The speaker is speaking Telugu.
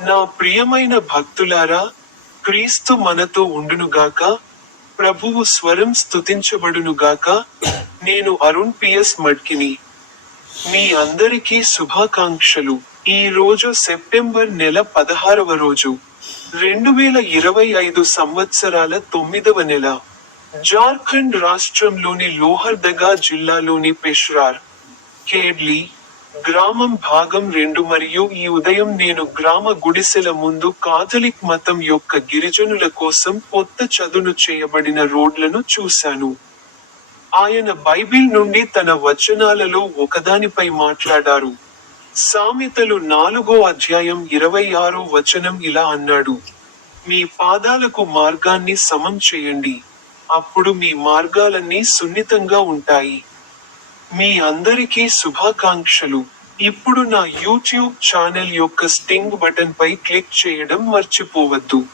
నా ప్రియమైన భక్తులారా క్రీస్తు మనతో ఉండునుగాక ప్రభువు స్వరం స్తుతించబడునుగాక నేను అరుణ్ పిఎస్ మడ్కిని. మీ అందరికీ శుభాకాంక్షలు. ఈ రోజు సెప్టెంబర్ నెల పదహారవ రోజు రెండు వేల ఇరవై ఐదు సంవత్సరాల తొమ్మిదవ నెల. జార్ఖండ్ రాష్ట్రంలోని లోహర్దగా జిల్లాలోని పెష్రార్ కేడ్లీ గ్రామం భాగం రెండు మరియు ఈ ఉదయం నేను గ్రామ గుడిసెల ముందు కాథలిక్ మతం యొక్క గిరిజనుల కోసం కొత్త చదును చేయబడిన రోడ్లను చూశాను. ఆయన బైబిల్ నుండి తన వచనాలలో ఒకదానిపై మాట్లాడారు. సామెతలు నాలుగో అధ్యాయం ఇరవై ఆరో వచనం ఇలా అన్నాడు. మీ పాదాలకు మార్గాన్ని సమం చేయండి. అప్పుడు మీ మార్గాలన్నీ సున్నితంగా ఉంటాయి. మీ అందరికీ శుభాకాంక్షలు. ఇప్పుడు నా యూట్యూబ్ ఛానల్ యొక్క స్టింగ్ బటన్ పై క్లిక్ చేయడం మర్చిపోవద్దు.